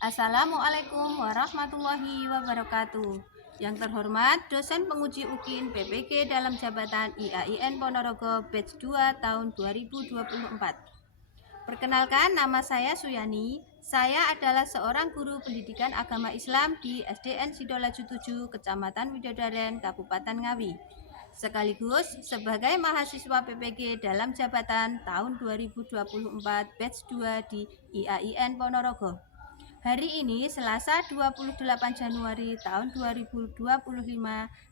Assalamualaikum warahmatullahi wabarakatuh. Yang terhormat dosen penguji UKIN PPG dalam jabatan IAIN Ponorogo batch 2 tahun 2024. Perkenalkan, nama saya Suyani. Saya adalah seorang guru pendidikan agama Islam di SDN Sidolaju 7, Kecamatan Widodaren, Kabupaten Ngawi. Sekaligus sebagai mahasiswa PPG dalam jabatan tahun 2024 batch 2 di IAIN Ponorogo. Hari ini Selasa 28 Januari tahun 2025,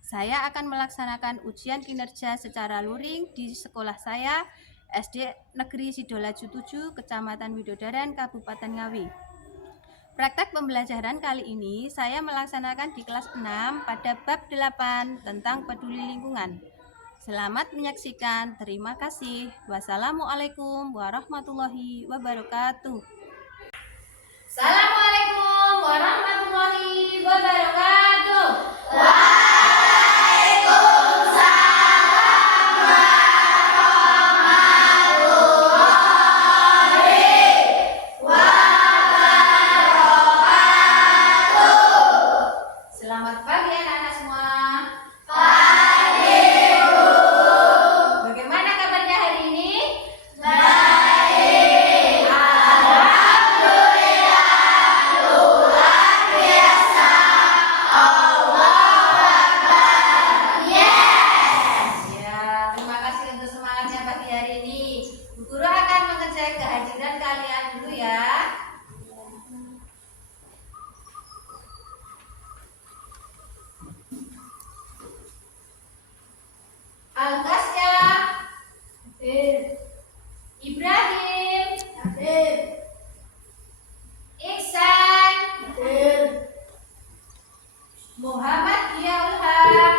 saya akan melaksanakan ujian kinerja secara luring di sekolah saya, SD Negeri Sidolaju 7, Kecamatan Widodaren, Kabupaten Ngawi. Praktek pembelajaran kali ini saya melaksanakan di kelas 6 pada bab 8 tentang peduli lingkungan. Selamat menyaksikan, terima kasih. Wassalamualaikum warahmatullahi wabarakatuh. Assalamualaikum warahmatullahi wabarakatuh. Selamat pagi anak-anak semua. Pagi, Bu. Bagaimana kabarnya hari ini? Baik. Alhamdulillah, luar biasa. Allahu Akbar. Yes. Ya, terima kasih untuk semangatnya pagi hari ini. Bu Guru akan mengecek kehadiran kalian dulu ya. Alkasya, Ibrahim, Iksan, Muhammad Diaul Haq,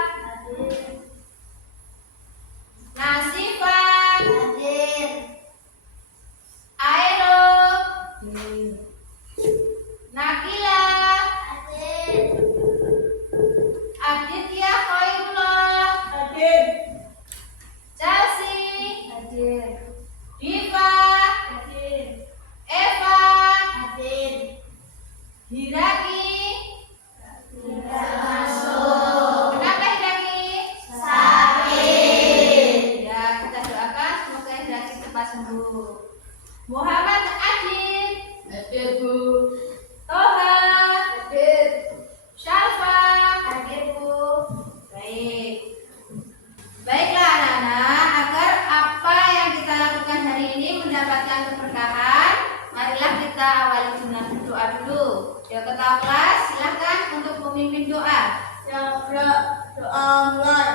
Nasifah, Aero, Nakila, Aditya Khairullah, Chelsea, Diva, Eva, Hiraki. Kenapa Hiraki? Sakit. Ya, kita doakan semoga Hiraki cepat sembuh. Muhammad Adin, Bu. Toha, Syafa, Bu. Baik. Baiklah anak-anak, agar apa yang kita lakukan hari ini mendapatkan keberkahan, marilah kita awali dengan berdoa dulu. Ya, ketua kelas, silakan untuk memimpin doa. Doa mulai.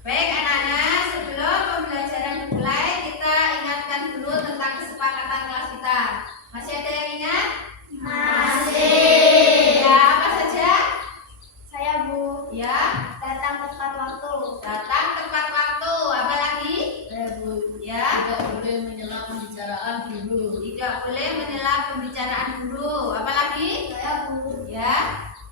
Baik anak-anak, sebelum pembelajaran dimulai, kita ingatkan dulu tentang kesepakatan kelas kita. Masih ada yang ingat? Masih. Ya, apa saja? Saya, Bu. Ya, Datang tepat waktu. datang tepat waktu. Apa lagi? Bu, Ya, tidak boleh menyela pembicaraan guru. tidak boleh menyela pembicaraan guru. Apa lagi? Saya, Bu. Ya,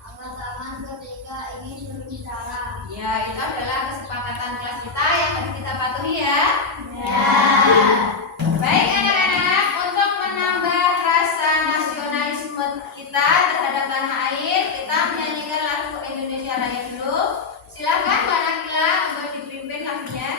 Angkat tangan ketika ingin berbicara. ya itu adalah kesepakatan kelas kita yang harus kita patuhi ya. Ya. Baik anak-anak, untuk menambah rasa nasionalisme kita terhadap tanah air, kita menyanyikan lagu Indonesia Raya dulu. Silakan Mbak Nakila untuk dipimpin lagunya.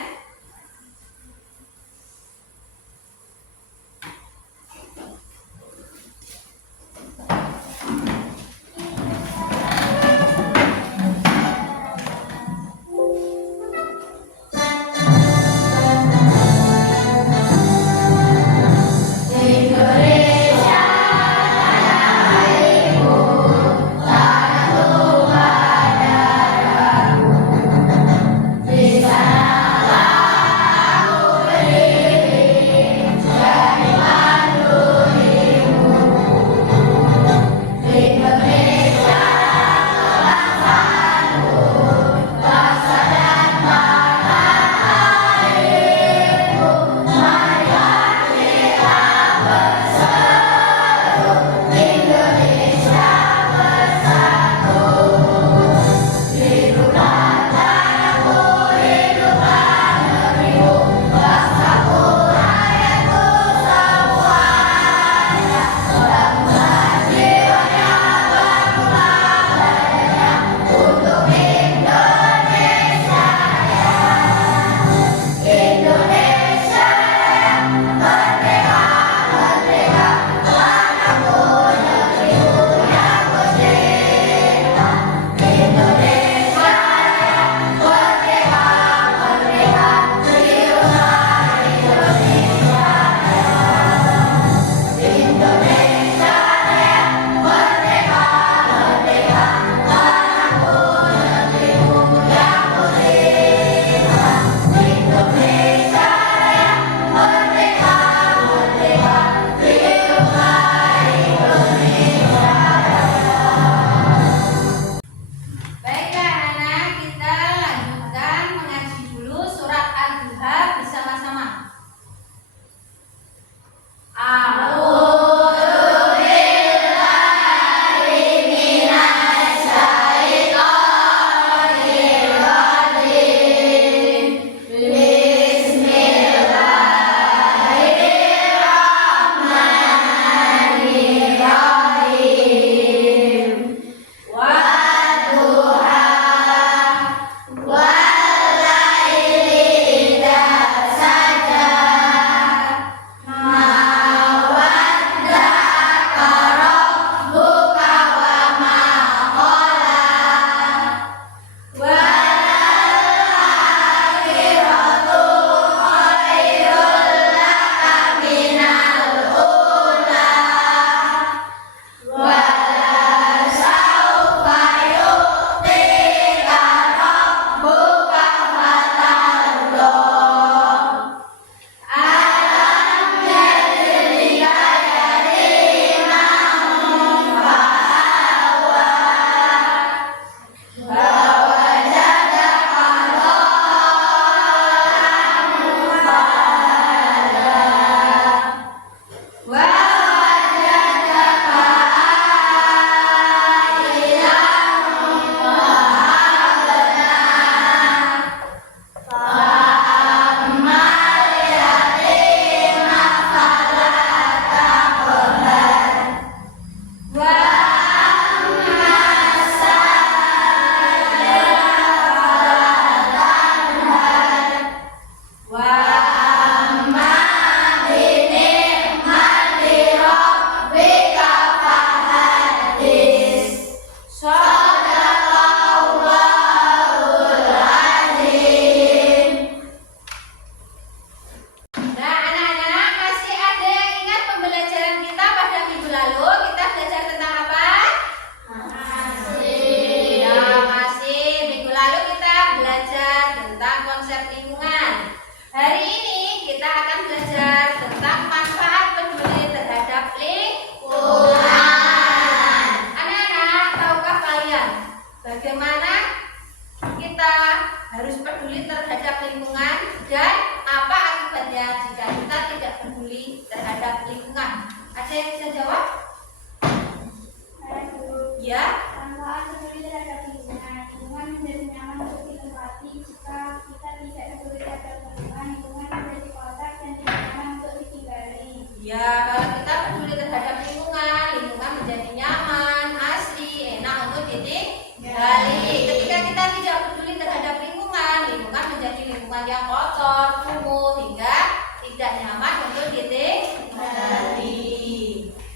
Ya, Manfaat peduli terhadap lingkungan. Lingkungan menjadi nyaman untuk ditempati. Jika kita tidak peduli terhadap lingkungan menjadi kotor dan tidak nyaman untuk ditinggali. ya, kalau kita peduli terhadap lingkungan, lingkungan menjadi nyaman, asri, enak untuk ditinggali. Ketika kita tidak peduli terhadap lingkungan, lingkungan menjadi lingkungan yang kotor, kumuh, hingga tidak nyaman untuk ditinggali.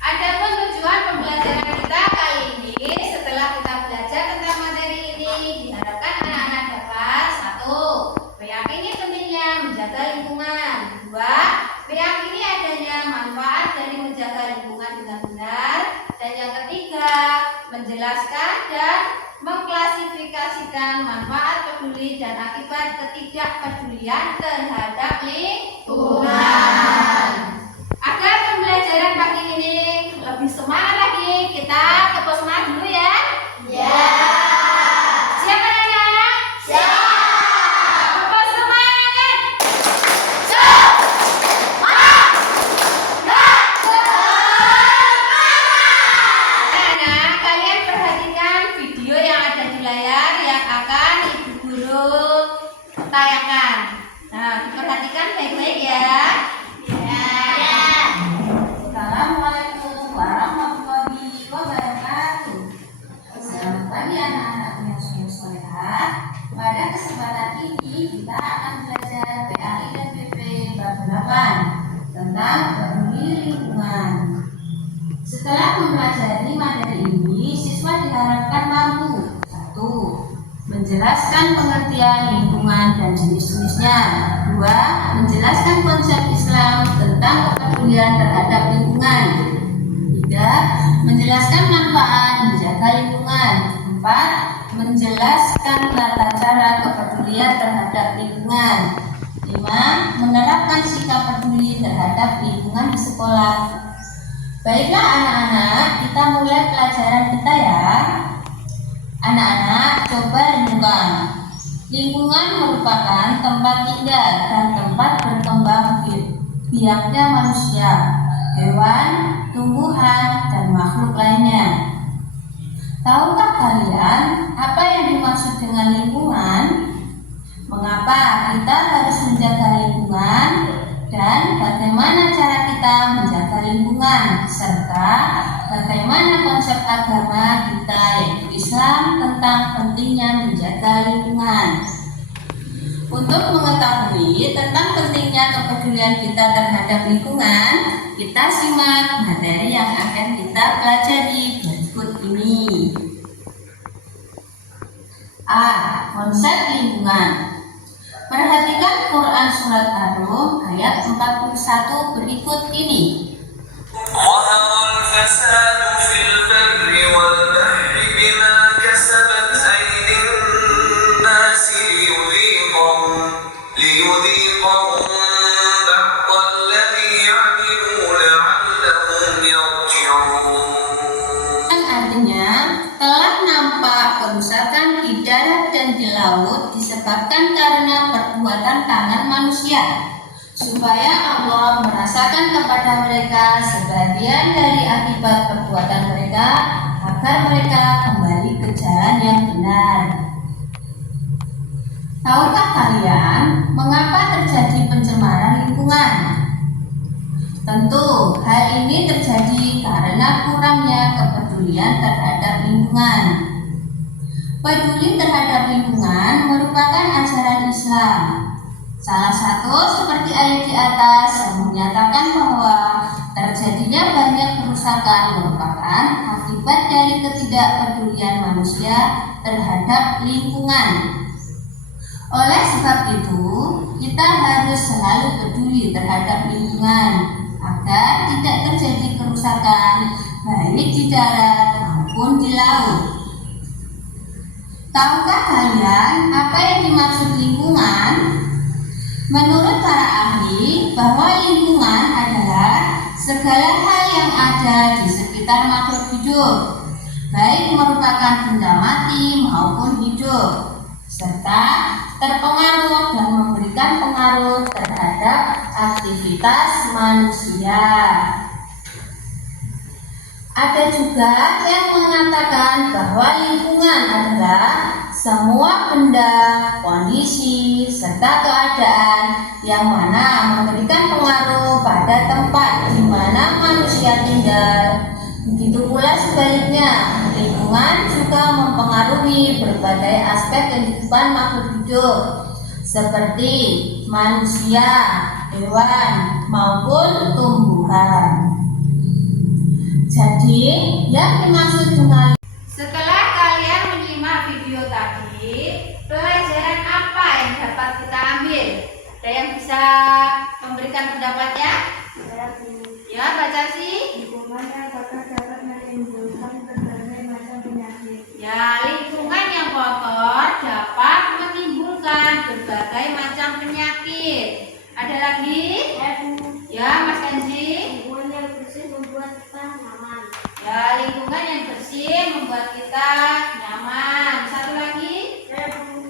Adapun tujuan pembelajaran kita kali ini, setelah kita belajar tentang materi ini, diharapkan anak-anak dapat 1. Meyakini pentingnya menjaga lingkungan. 2. Meyakini adanya manfaat dari menjaga lingkungan dengan benar. Dan yang ketiga, menjelaskan dan mengklasifikasikan manfaat peduli dan akibat ketidakpedulian terhadap lingkungan. Agar pembelajaran pagi ini lebih semangat lagi, kita tepuk semangat dulu ya. Ya. Siap anak-anak? Siap. Tepuk semangat. Anak-anak, kalian perhatikan video yang ada di layar yang akan Ibu Guru tayangkan. Nah, diperhatikan baik-baik ya. Assalamualaikum warahmatullahi wabarakatuh. Selamat pagi anak-anak yang sehat. Pada kesempatan ini kita akan belajar PAI dan PP bab 8 tentang peduli lingkungan. Setelah mempelajari materi ini, siswa diharapkan mampu 1. Menjelaskan pengertian lingkungan dan jenis-jenisnya. 2. Menjelaskan konsep Islam tentang kepedulian terhadap lingkungan. 3. Menjelaskan manfaat menjaga lingkungan. 4. Menjelaskan tata cara kepedulian terhadap lingkungan. 5. Menerapkan sikap peduli terhadap lingkungan di sekolah. Baiklah anak-anak, kita mulai pelajaran kita ya. Anak-anak, coba renungkan. Lingkungan merupakan tempat tinggal dan tempat berkembang biaknya manusia, hewan, tumbuhan, dan makhluk lainnya. Tahukah kalian apa yang dimaksud dengan lingkungan? Mengapa kita harus menjaga lingkungan? Dan bagaimana cara kita menjaga lingkungan? Serta bagaimana konsep agama kita yaitu Islam tentang pentingnya menjaga lingkungan. Untuk mengetahui tentang pentingnya kepedulian kita terhadap lingkungan, kita simak materi yang akan kita pelajari berikut ini. A. Konsep lingkungan. Perhatikan Quran Surat Ar-Rum ayat 41 berikut ini. Artinya, telah nampak kerusakan di darat dan di laut disebabkan karena perbuatan tangan manusia, supaya Allah merasakan kepada mereka sebagian dari akibat perbuatan mereka, agar mereka kembali ke jalan yang benar. Tahukah kalian mengapa terjadi pencemaran lingkungan? Tentu hal ini terjadi karena kurangnya kepedulian terhadap lingkungan. Peduli terhadap lingkungan merupakan ajaran Islam. Salah satu seperti ayat di atas yang menyatakan bahwa terjadinya banyak kerusakan merupakan akibat dari ketidakpedulian manusia terhadap lingkungan. Oleh sebab itu, kita harus selalu peduli terhadap lingkungan agar tidak terjadi kerusakan baik di darat maupun di laut. Tahukah kalian apa yang dimaksud lingkungan? Menurut para ahli, bahwa lingkungan adalah segala hal yang ada di sekitar makhluk hidup, baik merupakan benda mati maupun hidup, serta terpengaruh dan memberikan pengaruh terhadap aktivitas manusia. Ada juga yang mengatakan mengatakan bahwa lingkungan adalah semua benda, kondisi, serta keadaan yang mana memberikan pengaruh pada tempat di mana manusia tinggal. Begitu pula sebaliknya, lingkungan juga mempengaruhi berbagai aspek kehidupan makhluk hidup seperti manusia, hewan, maupun tumbuhan. Jadi, yang dimaksud dengan setelah kalian menyimak video tadi, pelajaran apa yang dapat kita ambil? Ada yang bisa memberikan pendapatnya? Ya, baca sih. Lingkungan yang kotor dapat menimbulkan berbagai macam penyakit. Ya, lingkungan yang kotor dapat menimbulkan berbagai macam penyakit. Ada lagi? Ya, Mas Kenji. Lingkungan yang bersih membuat kita nyaman. Ya, lingkungan yang bersih membuat kita nyaman. Satu lagi?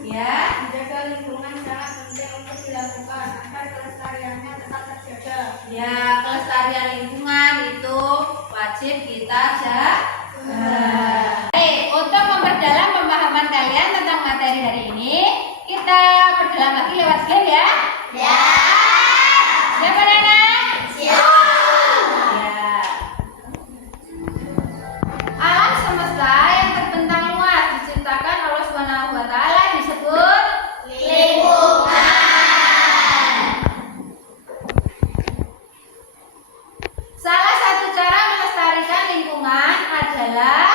Ya. Menjaga lingkungan sangat penting untuk dilakukan agar kelestariannya tetap terjaga. Ya, kelestarian lingkungan itu wajib kita jaga. Baik, untuk memperdalam pemahaman kalian tentang materi hari ini, kita perdalam lagi lewat slide ya. Ya. Siapa anak? Siap. Ya. Alam semesta yang terbentang luas diciptakan Allah Subhanahu wa taala disebut lingkungan. Salah satu cara melestarikan lingkungan adalah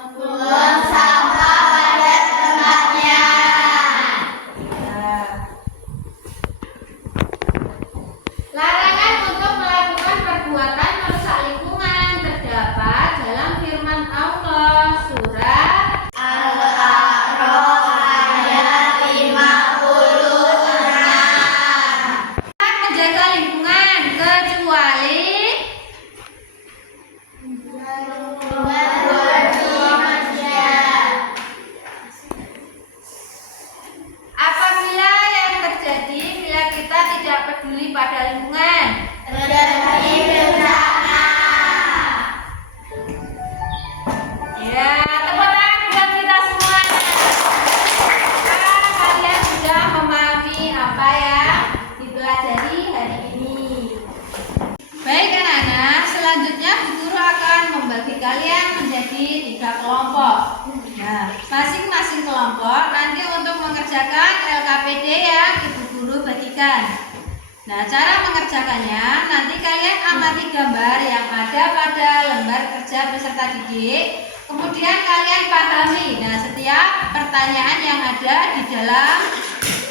membuang sampah pada tempatnya. Larangan untuk melakukan perbuatan merusak lingkungan terdapat dalam firman Allah surat Al-A'raf ayat 56. Menjaga lingkungan kecuali apabila yang terjadi bila kita tidak peduli pada lingkungan, terjadi bencana. Ya, tepuk tangan buat kita semua. Kalian sudah memahami apa yang dipelajari hari ini. Baik anak-anak, selanjutnya Bu Guru akan membagi kalian menjadi 3 kelompok. Nah, masing-masing kelompok nanti untuk mengerjakan LKPD yang Ibu Guru bagikan. Nah, cara mengerjakannya nanti kalian amati gambar yang ada pada lembar kerja peserta didik. Kemudian kalian pahami. Nah, setiap pertanyaan yang ada di dalam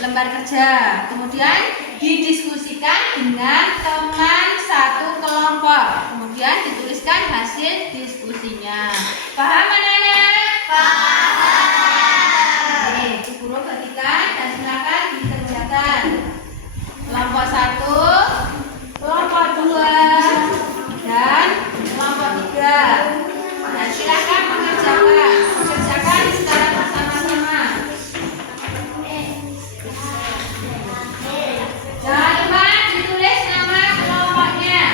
lembar kerja. Kemudian didiskusikan dengan teman satu kelompok. Kemudian dituliskan hasil diskusinya. Paham anak-anak? Paham. Oke, Bu Guru bagikan dan silakan dikerjakan. Kelompok 1, kelompok 2, dan kelompok 3. Nah, silakan mengerjakan secara bersama-sama. Jangan lupa ditulis nama kelompoknya.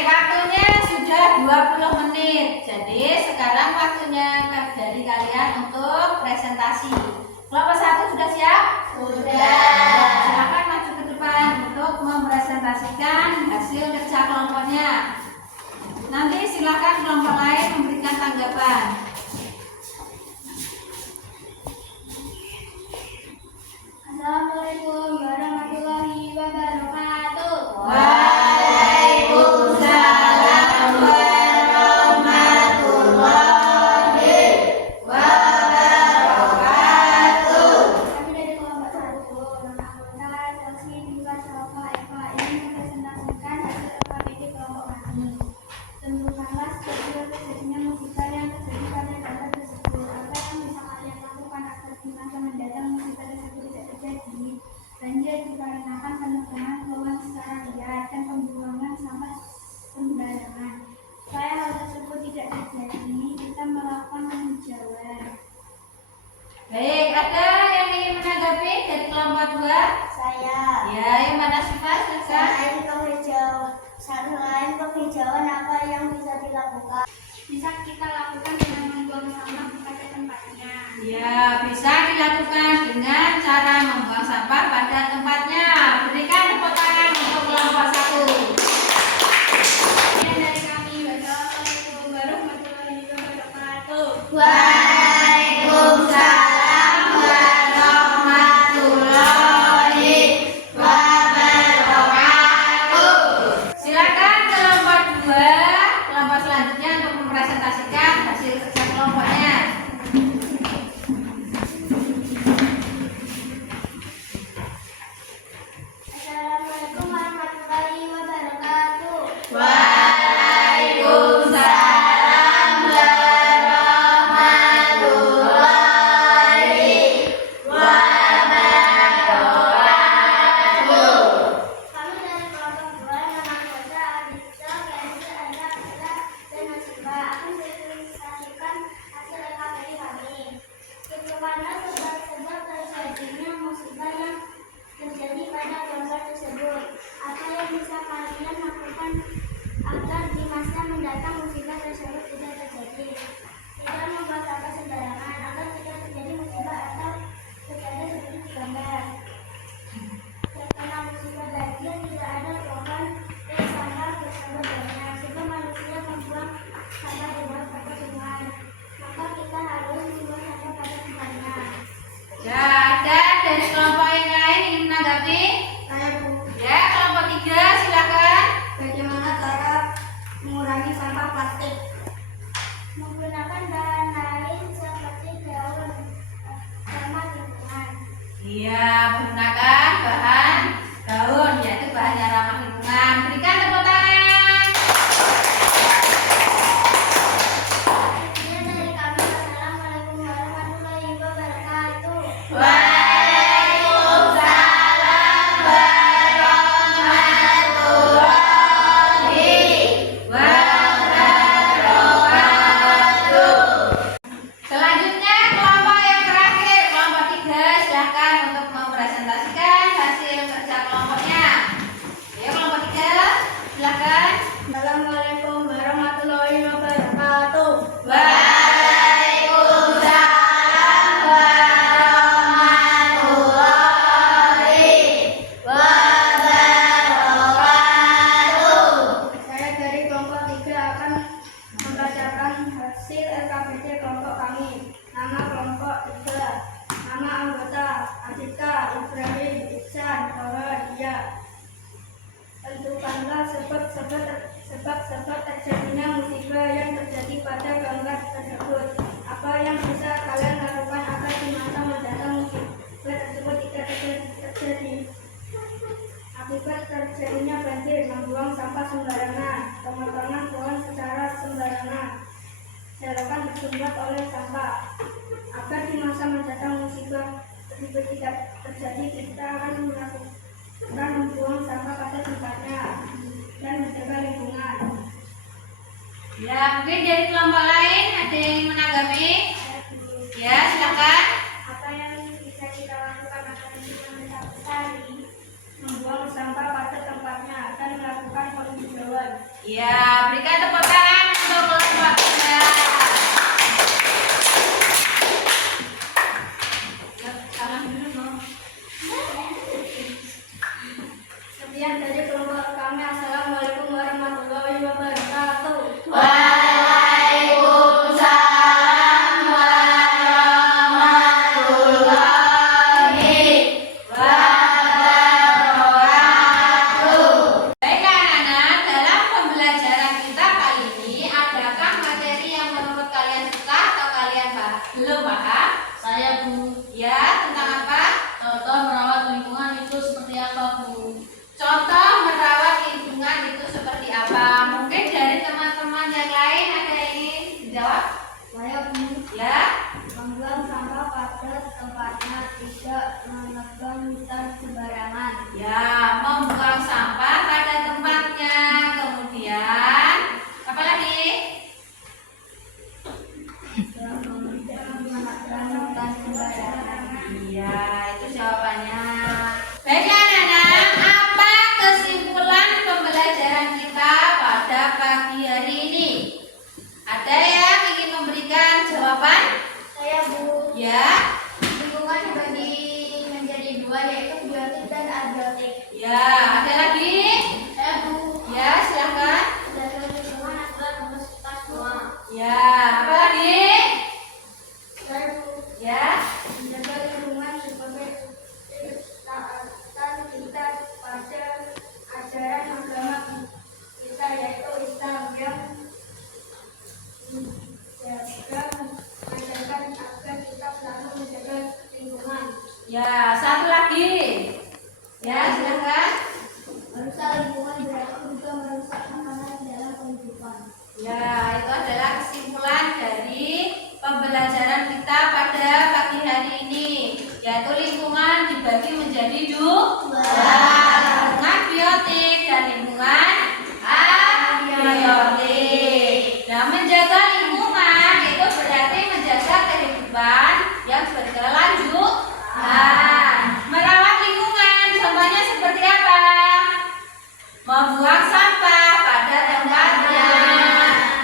Waktunya sudah 20 menit. Jadi sekarang waktunya dari kalian untuk presentasi. Kelompok 1 sudah siap? Sudah. Silakan maju ke depan untuk mempresentasikan hasil kerja kelompoknya. Nanti silakan kelompok lain memberikan tanggapan. Assalamualaikum warahmatullahi wabarakatuh. Waalaikumsalam warahmatullahi wabarakatuh. Kami dari kelompok 1, nama anggota Chelsea Dika Salva Eva ingin mempresentasikan hasil LKPD kelompok kami. Tentukanlah schedule terjadinya musibah yang terjadi pada gambar tersebut. Apa yang bisa kalian lakukan agar di masa mendatang musibah tersebut tidak terjadi? Banjir dikarenakan penebangan pohon secara liar dan pembuangan sampah sembarangan. Supaya hal tersebut tidak terjadi, kita melakukan penghijauan. Baik, ada yang ingin menanggapi dari kelompok 2? Saya Ya, yang mana Syifa? Silakan. selain penghijauan apa yang bisa dilakukan? Bisa kita lakukan dengan membuang sampah pada tempatnya. Ya, bisa dilakukan dengan cara membuang sampah pada tempatnya. Berikan tepuk tangan untuk kelompok 1. Sekian dari kami. Wassalamualaikum warahmatullahi wabarakatuh. Waalaikumsalam warahmatullahi wabarakatuh. Silakan kelompok 2, kelompok selanjutnya untuk mempresentasikan hasil kerja kelompoknya. Assalamualaikum warahmatullahi wabarakatuh. Waalaikumsalam warahmatullahi wabarakatuh. Kami dari kelompok 2, nama anggota Aditya, Kenzi, Anda, Ella, dan Nasiba akan mempresentasikan hasil LKPD kami. Tentukanlah sebab-sebab terjadinya musibah yang terjadi pada gambar tersebut. Apa yang bisa kalian lakukan agar di masa mendatang musibah tersebut tidak terjadi? Tidak membuang sampah sembarangan agar tidak terjadi musibah atau terjadi seperti di gambar. Terkena musibah banjir, tidak ada pohon dan sampah bersama banyak, sehingga manusia membuang sampah di bawah pada sungai. Maka kita harus membuang sampah pada tempatnya. Ya, ada dari kelompok yang lain ingin menanggapi? Saya Bu, Ya, kelompok 3 silakan. bagaimana cara mengurangi sampah plastik? Menggunakan bahan lain seperti daun ramah lingkungan. Iya, menggunakan bahan daun, yaitu bahan yang ramah lingkungan. Berikan tepuk tangan. Sekian dari kami. Wassalamualaikum warahmatullahi wabarakatuh. Waalaikumsalam warahmatullahi wabarakatuh. Selanjutnya kelompok yang terakhir, kelompok 3, silakan untuk mempresentasikan hasil kerja kelompoknya. Ya, kelompok 3, silakan. Assalamualaikum warahmatullahi wabarakatuh. Waalaikumsalam warahmatullahi wabarakatuh. Saya dari kelompok 3 akan membacakan hasil LKPD kelompok kami. Nama kelompok 3, nama anggota Adika, Ibrahim, Iksan, Dia. Tentukanlah sebab-sebab terjadinya musibah yang terjadi pada gambar tersebut. Apa yang bisa kalian lakukan agar di masa mendatang musibah tersebut tidak terjadi? Akibat terjadinya banjir, membuang sampah sembarangan, pemotongan pohon secara sembarangan, diharapkan bersumber oleh sampah. Agar di masa mendatang musibah tersebut tidak terjadi, kita akan melakukan membuang sampah pada tempatnya dan menjaga lingkungan. Ya, mungkin dari kelompok lain ada yang ingin menanggapi? Ya, silakan. Apa yang bisa kita lakukan agar lingkungan tetap lestari? Membuang sampah pada tempatnya dan melakukan penghijauan. Ya, berikan tepuk tangan untuk kelompok 3. Salam dulu, Nom. Sekian dari kelompok kami. Assalamualaikum warahmatullahi wabarakatuh. Waalaikumsalam warahmatullahi wabarakatuh. Baiklah anak-anak, dalam pembelajaran kita kali ini, adakah materi yang menurut kalian suka atau kalian belum paham? Saya Bu. Ya, tentang apa? Contoh merawat lingkungan itu seperti apa Bu? Contoh merawat lingkungan itu seperti apa? Mungkin dari teman-teman yang lain ada yang ingin menjawab? Saya Bu. Ya. Membuang sampah pada tempatnya, tidak menekan hutan sembarangan. Ya, membuang sampah pada tempatnya. Kemudian apa lagi? Tidak menekan hutan sembarangan. Iya, itu jawabannya. Baiklah anak-anak, apa kesimpulan pembelajaran kita pada pagi hari ini? Ada yang ingin memberikan jawaban? Saya Bu. Ya. Lingkungan dibagi menjadi dua, yaitu biotik dan abiotik. Ya, ada lagi? Saya Bu. Ya, silakan. Menjaga lingkungan adalah tugas kita semua. Ya, apa lagi? Saya Bu. Ya. Menjaga lingkungan sebagai taatan kita pada ajaran agama kita, yaitu Islam, yang mengajarkan agar kita selalu menjaga lingkungan. Ya, satu lagi. Ya, silakan. Merusak lingkungan berarti juga merusak makanan dalam kehidupan. Ya, itu adalah kesimpulan dari pembelajaran kita pada pagi hari ini, yaitu lingkungan dibagi menjadi dua, lingkungan biotik dan lingkungan abiotik. Nah, menjaga lingkungan itu berarti menjaga kehidupan yang berkelanjutan. Merawat lingkungan, contohnya seperti apa? Membuang sampah pada tempatnya,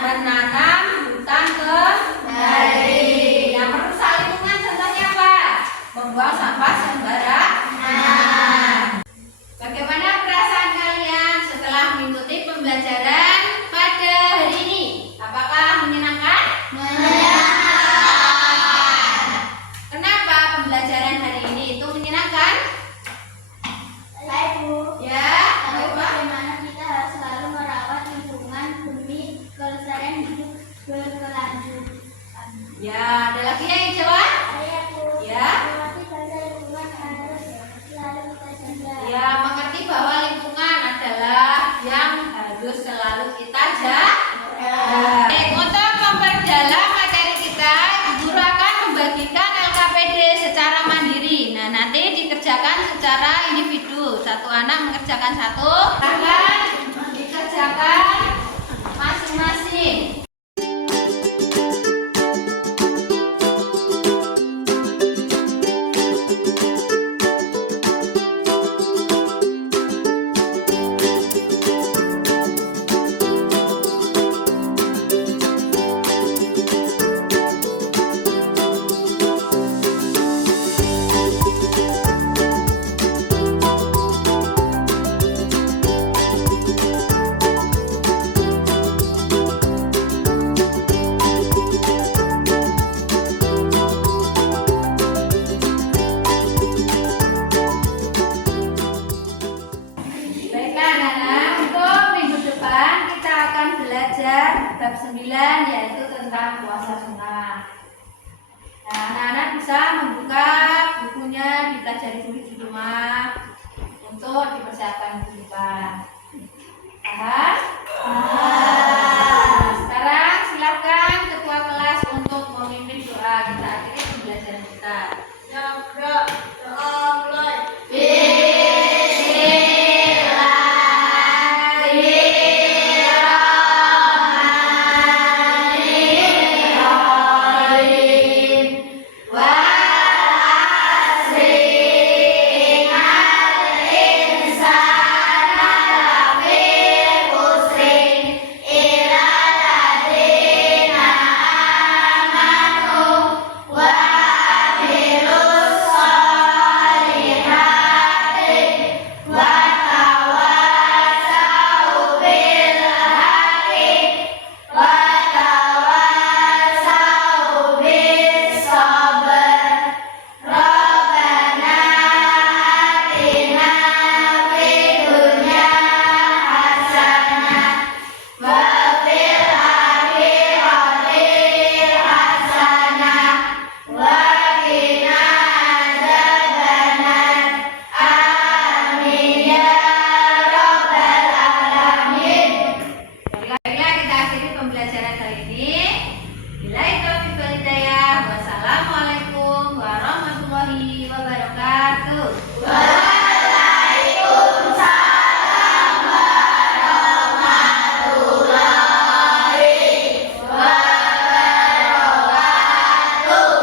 menanam hutan kembali. Yang merusak lingkungan contohnya apa? Membuang sampah sembarangan. Bagaimana perasaan kalian setelah mengikuti pembelajaran pada hari ini? Apakah menyenangkan? Kenapa pembelajaran hari ini itu menyenangkan? Saya Bu. Ya, Tahu apa? bagaimana kita harus selalu merawat lingkungan demi kelestarian hidup berkelanjutan. Ya, ada lagi yang jawab? Saya Bu. Ya. Mengerti bahwa lingkungan harus selalu kita jaga. Ya, mengerti bahwa lingkungan adalah yang harus selalu kita jaga. Untuk memperdalam materi kita, Ibu Guru akan membagikan LKPD secara mandiri. Nah, nanti dikerjakan secara individu. Satu anak mengerjakan satu, silahkan dikerjakan masing-masing. Baiklah anak-anak, untuk minggu depan kita akan belajar bab 9, yaitu tentang puasa sunnah. Nah, anak-anak bisa membuka bukunya, dipelajari dulu di rumah untuk dipersiapkan minggu depan.